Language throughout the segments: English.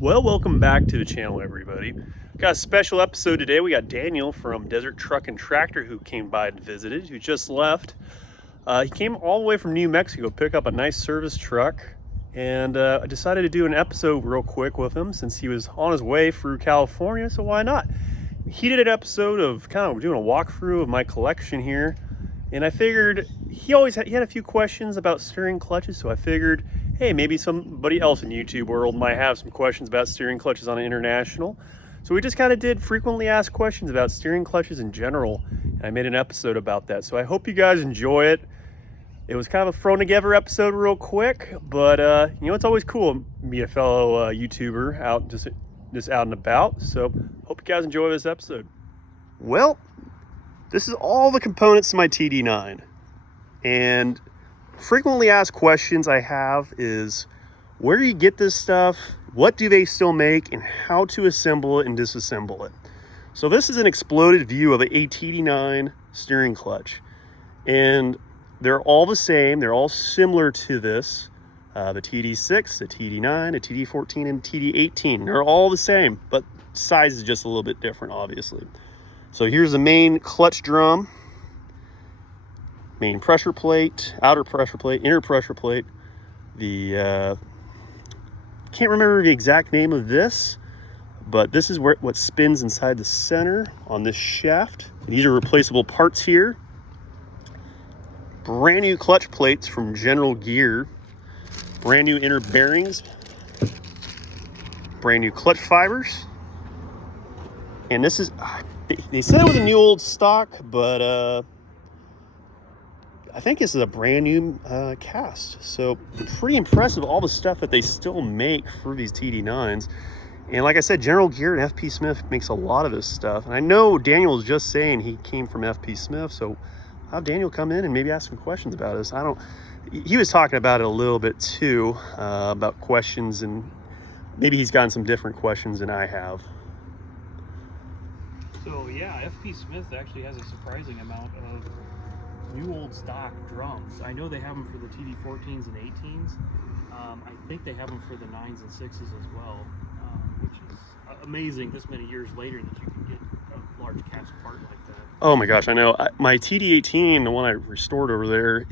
Well, welcome back to the channel, everybody. Got a special episode today. We got Daniel from Desert Truck and Tractor who came by and visited, who just left. He came all the way from New Mexico to pick up a nice service truck, and I decided to do an episode real quick with him since he was on his way through California, so why not? He did an episode of kind of doing a walkthrough of my collection here, and I figured he had a few questions about steering clutches, so I figured, hey, maybe somebody else in YouTube world might have some questions about steering clutches on an international. So we just kind of did frequently asked questions about steering clutches in general, and I made an episode about that. So I hope you guys enjoy it. It was kind of a thrown together episode real quick, but it's always cool to meet a fellow YouTuber out just out and about. So hope you guys enjoy this episode. Well, this is all the components to my TD9, and frequently asked questions I have is where do you get this stuff, what do they still make, and how to assemble it and disassemble it. So this is an exploded view of a TD9 steering clutch, and they're all the same. They're all similar to this, the TD6, the TD9, the TD14, and TD18. They're all the same, but size is just a little bit different, obviously. So here's the main clutch drum, main pressure plate, outer pressure plate, inner pressure plate. The can't remember the exact name of this, but this is what spins inside the center on this shaft. These are replaceable parts here. Brand new clutch plates from General Gear. Brand new inner bearings. Brand new clutch fibers. And this is, they said it was a new old stock, but I think this is a brand new cast. So pretty impressive, all the stuff that they still make for these TD9s. And like I said, General Gear and FP Smith makes a lot of this stuff. And I know Daniel was just saying he came from FP Smith, so I'll have Daniel come in and maybe ask some questions about this. He was talking about it a little bit too, about questions, and maybe he's gotten some different questions than I have. So yeah, FP Smith actually has a surprising amount of new old stock drums. I know they have them for the TD14s and 18s. I think they have them for the 9s and 6s as well, which is amazing this many years later that you can get a large cast part like that. Oh my gosh, I know. My TD18, the one I restored over there,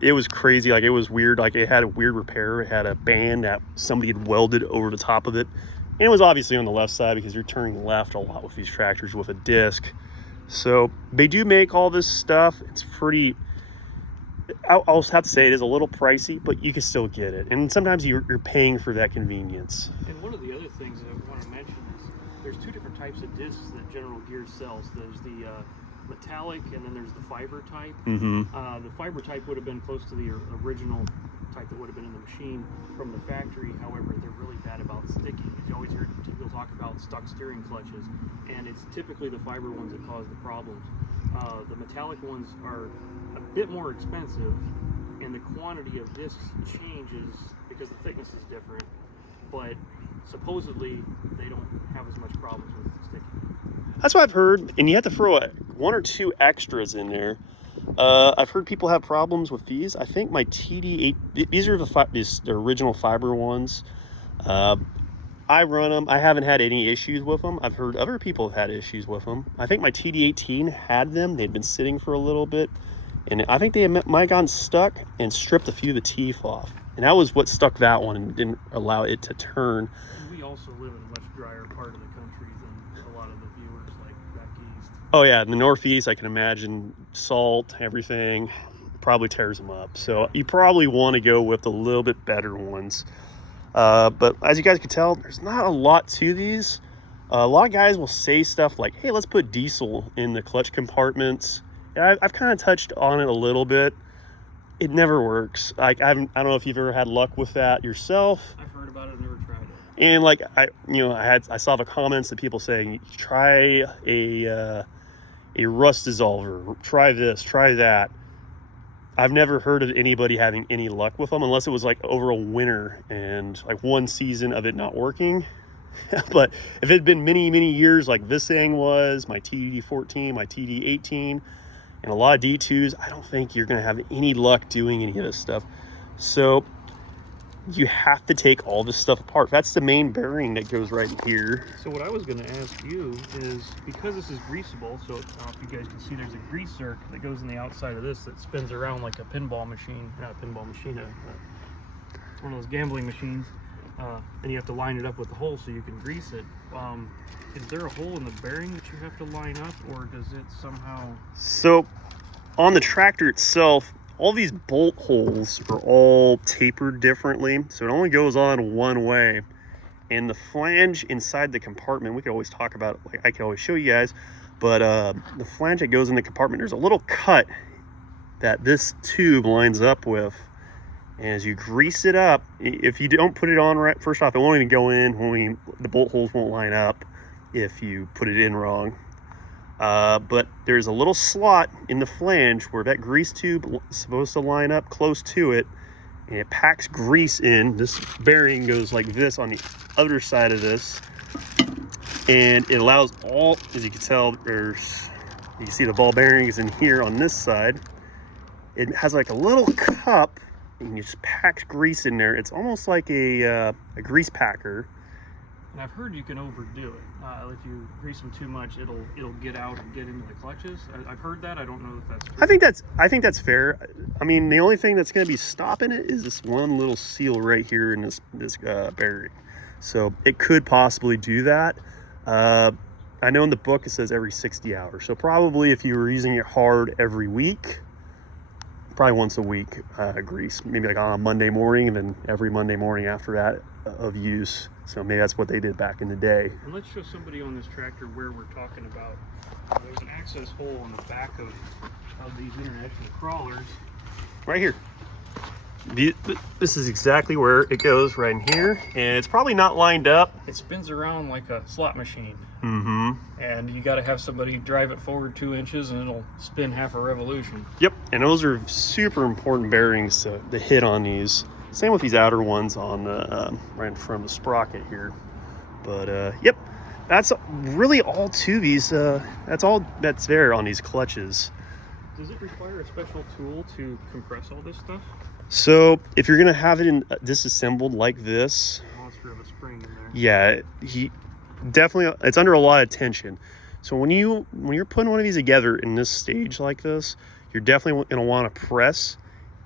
it was crazy. Like, it was weird. Like, it had a weird repair. It had a band that somebody had welded over the top of it. And it was obviously on the left side because you're turning left a lot with these tractors with a disc. So they do make all this stuff. It's pretty, I'll have to say it is a little pricey, but you can still get it. And sometimes you're paying for that convenience. And one of the other things that I want to mention is there's two different types of discs that General Gear sells. There's the metallic, and then there's the fiber type. Mm-hmm. The fiber type would have been close to the original type that would have been in the machine from the factory. However, they're really bad about sticking. You always hear people talk about stuck steering clutches, and it's typically the fiber ones that cause the problems. The metallic ones are a bit more expensive, and the quantity of discs changes because the thickness is different, but supposedly they don't have as much problems with sticking. That's what I've heard, and you have to throw one or two extras in there. I've heard people have problems with these. I think my TD8, these are the original fiber ones. I run them. I haven't had any issues with them. I've heard other people have had issues with them. I think my TD18 had them. They'd been sitting for a little bit, and I think they might have gotten stuck and stripped a few of the teeth off. And that was what stuck that one and didn't allow it to turn. And we also live in a much drier part of the country than a lot of the viewers like back east. Oh yeah, in the Northeast, I can imagine salt, everything probably tears them up. So you probably want to go with a little bit better ones. But as you guys can tell, there's not a lot to these. A lot of guys will say stuff like, hey, let's put diesel in the clutch compartments. And I've kind of touched on it a little bit. It never works. I don't know if you've ever had luck with that yourself. I've heard about it, never tried it. And like I saw the comments of people saying, try a rust dissolver, try this, try that. I've never heard of anybody having any luck with them unless it was like over a winter and like one season of it not working. But if it had been many, many years like this thing was, my TD14, my TD18, and a lot of D2s, I don't think you're going to have any luck doing any of this stuff. So you have to take all this stuff apart. That's the main bearing that goes right here. So what I was going to ask you is, because this is greasable, so if you guys can see, there's a grease zerk that goes on the outside of this that spins around like a pinball machine, not a pinball machine, one of those gambling machines, and you have to line it up with the hole so you can grease it. Is there a hole in the bearing that you have to line up, or does it somehow... So on the tractor itself, all these bolt holes are all tapered differently, so it only goes on one way. And the flange inside the compartment, we could always talk about it, like I could always show you guys, but the flange that goes in the compartment, there's a little cut that this tube lines up with. And as you grease it up, if you don't put it on right, first off, it won't even go in, the bolt holes won't line up if you put it in wrong. But there's a little slot in the flange where that grease tube is supposed to line up close to it, and it packs grease in. This bearing goes like this on the other side of this, and it allows all, as you can tell, you can see the ball bearing is in here on this side. It has like a little cup, and you just pack grease in there. It's almost like a grease packer. And I've heard you can overdo it. If you grease them too much, it'll get out and get into the clutches. I've heard that. I don't know if that's true. I think that's fair. I mean, the only thing that's going to be stopping it is this one little seal right here in this bearing. So it could possibly do that. I know in the book it says every 60 hours. So probably if you were using it hard every week, probably once a week, grease, maybe like on a Monday morning, and then every Monday morning after that of use. So maybe that's what they did back in the day. And let's show somebody on this tractor where we're talking about. There's an access hole on the back of these international crawlers. Right here. This is exactly where it goes, right in here, and it's probably not lined up. It spins around like a slot machine. Mm-hmm. And you got to have somebody drive it forward 2 inches, and it'll spin half a revolution. Yep, and those are super important bearings to hit on these. Same with these outer ones on the right in front of the sprocket here. But yep, that's really all to these. That's all that's there on these clutches. Does it require a special tool to compress all this stuff? So if you're gonna have it in disassembled like this, Monster of a spring in there. yeah, definitely, it's under a lot of tension. So when you're putting one of these together in this stage like this, you're definitely gonna want to press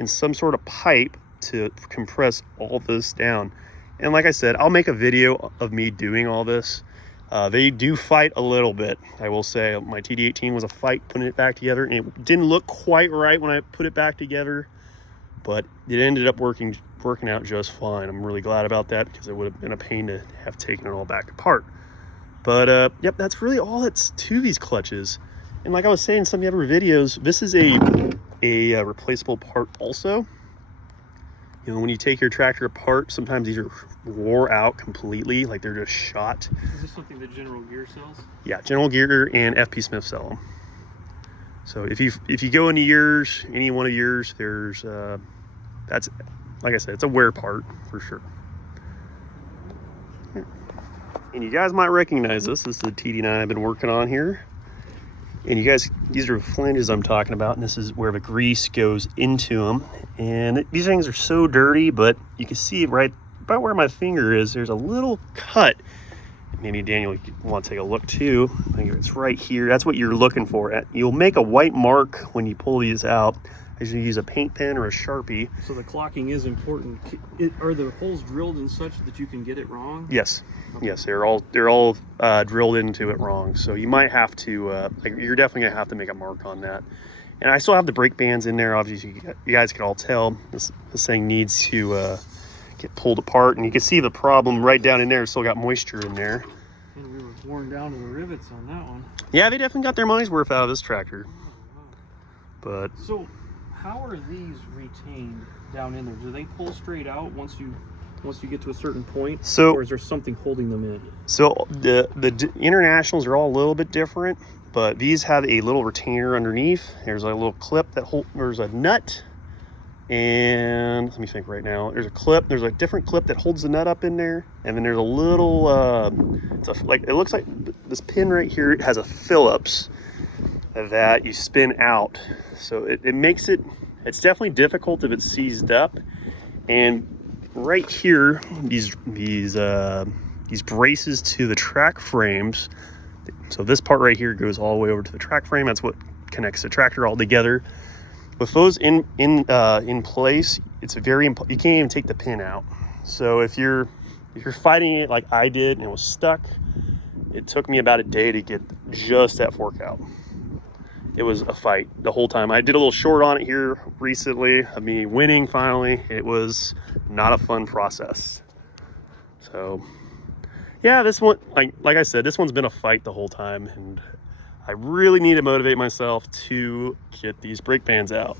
in some sort of pipe to compress all this down. And like I said, I'll make a video of me doing all this. They do fight a little bit, I will say. My TD18 was a fight putting it back together, and it didn't look quite right when I put it back together, but it ended up working out just fine. I'm really glad about that, because it would have been a pain to have taken it all back apart. But yep, that's really all that's to these clutches. And like I was saying in some of the other videos, this is a replaceable part also. You know, when you take your tractor apart, sometimes these are wore out completely, like they're just shot. Is this something that General Gear sells? Yeah, General Gear and FP Smith sell them. So if you go into yours, any one of yours, there's that's, like I said, it's a wear part for sure. And you guys might recognize this. This is the TD9 I've been working on here. And you guys, these are flanges I'm talking about, and this is where the grease goes into them. And these things are so dirty, but you can see right about where my finger is, there's a little cut. Maybe Daniel, you want to take a look too. I think it's right here. That's what you're looking for. You'll make a white mark when you pull these out. I usually use a paint pen or a Sharpie. So the clocking is important. Are the holes drilled in such that you can get it wrong? Yes. Okay. Yes, they're all drilled into it wrong. So you might have to, you're definitely gonna have to make a mark on that. And I still have the brake bands in there. Obviously, you guys can all tell this thing needs to get pulled apart. And you can see the problem right down in there. Still got moisture in there. And we were worn down to the rivets on that one. Yeah, they definitely got their money's worth out of this tractor. But so, how are these retained down in there? Do they pull straight out once you get to a certain point? So, or is there something holding them in? So the internationals are all a little bit different, but these have a little retainer underneath. There's a little clip that there's a nut, and let me think right now. There's a clip. There's a different clip that holds the nut up in there, and then there's a little. It looks like this pin right here. It has a Phillips that you spin out, so it makes it. It's definitely difficult if it's seized up, and right here, these braces to the track frames. So this part right here goes all the way over to the track frame. That's what connects the tractor all together. With those in place, it's very important. You can't even take the pin out. So if you're fighting it like I did and it was stuck, it took me about a day to get just that fork out. It was a fight the whole time. I did a little short on it here recently of me winning finally. It was not a fun process. So yeah, this one, like I said, this one's been a fight the whole time, and I really need to motivate myself to get these brake bands out,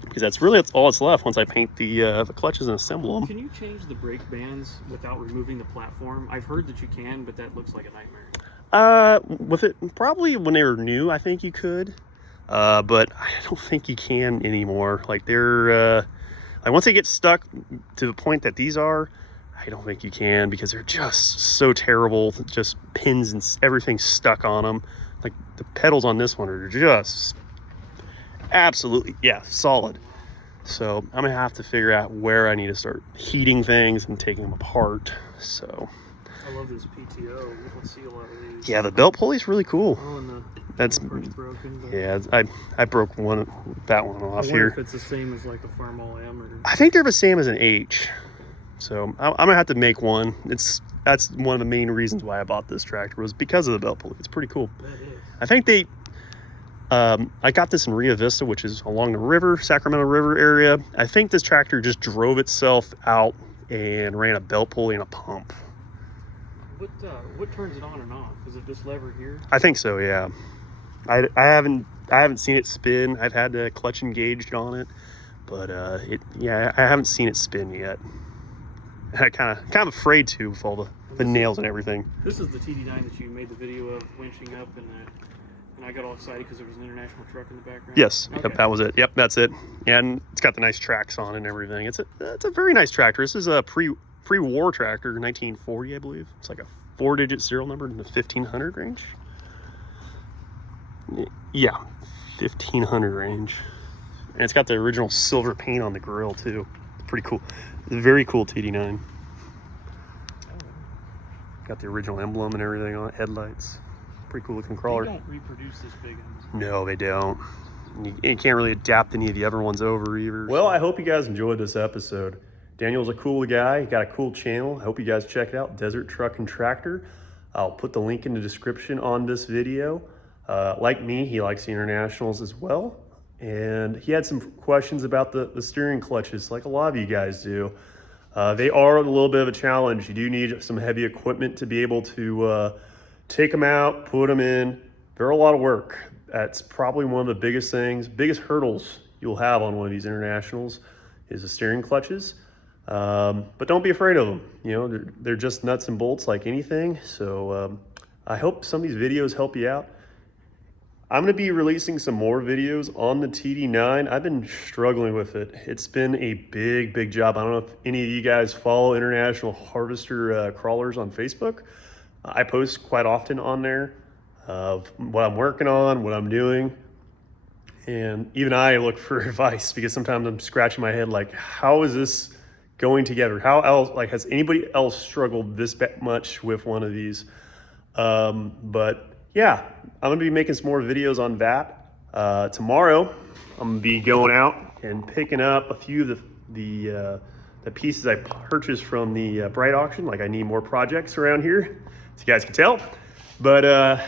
because that's all that's left once I paint the clutches and assemble them. Can you change the brake bands without removing the platform? I've heard that you can, but that looks like a nightmare. With it, probably when they were new, I think you could, but I don't think you can anymore. Like they're, like once they get stuck to the point that these are, I don't think you can, because they're just so terrible. Just pins and everything stuck on them. Like the pedals on this one are just absolutely, yeah, solid. So I'm gonna have to figure out where I need to start heating things and taking them apart. So I love this PTO. You don't see a lot of these. yeah, the belt pulley is really cool. Oh, and That's broken. yeah. I broke that one off I wonder here. if it's the same as like a Farmall M or. I think they're the same as an H. So I'm gonna have to make one. That's one of the main reasons why I bought this tractor, was because of the belt pulley. It's pretty cool. That is. I think I got this in Rio Vista, which is along the river, Sacramento River area. I think this tractor just drove itself out and ran a belt pulley and a pump. What turns it on and off? Is it this lever here? I think so, yeah. I haven't seen it spin. I've had the clutch engaged on it, but I haven't seen it spin yet. I'm kind of afraid to, with all the nails and everything. This is the TD9 that you made the video of winching up, and I got all excited because there was an international truck in the background. Yes, Okay. yep, that was it. Yep, that's it. And it's got the nice tracks on it and everything. It's a very nice tractor. This is a pre-war tractor, 1940, I believe. It's like a 4-digit serial number in the 1500 range. Yeah, 1500 range. And it's got the original silver paint on the grill too. It's pretty cool. It's a very cool TD9. Got the original emblem and everything on it, headlights. Pretty cool looking crawler. They don't reproduce this big. No, they don't. You can't really adapt any of the other ones over either. Well, I hope you guys enjoyed this episode. Daniel's a cool guy. He got a cool channel. I hope you guys check it out, Desert Truck and Tractor. I'll put the link in the description on this video. Like me, he likes the internationals as well. And he had some questions about the steering clutches, like a lot of you guys do. They are a little bit of a challenge. You do need some heavy equipment to be able to take them out, put them in. They're a lot of work. That's probably one of the biggest hurdles you'll have on one of these internationals is the steering clutches. But don't be afraid of them. You know, they're just nuts and bolts like anything. So I hope some of these videos help you out. I'm going to be releasing some more videos on the TD9. I've been struggling with it. It's been a big job. I don't know if any of you guys follow International Harvester Crawlers on Facebook. I post quite often on there of what I'm working on, what I'm doing. And even I look for advice, because sometimes I'm scratching my head like, how is this going together? How else, like, has anybody else struggled this much with one of these? But yeah, I'm gonna be making some more videos on that. Tomorrow, I'm gonna be going out and picking up a few of the pieces I purchased from the Bright auction. Like, I need more projects around here, as you guys can tell. But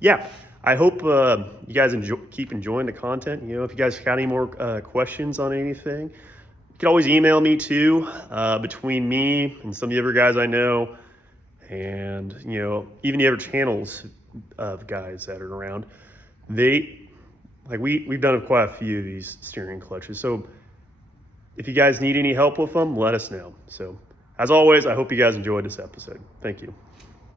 yeah, I hope you guys keep enjoying the content. You know, if you guys got any more questions on anything, you can always email me too. Between me and some of the other guys I know, and you know, even the other channels of guys that are around, we've done quite a few of these steering clutches. So if you guys need any help with them, let us know. So as always, I hope you guys enjoyed this episode. Thank you.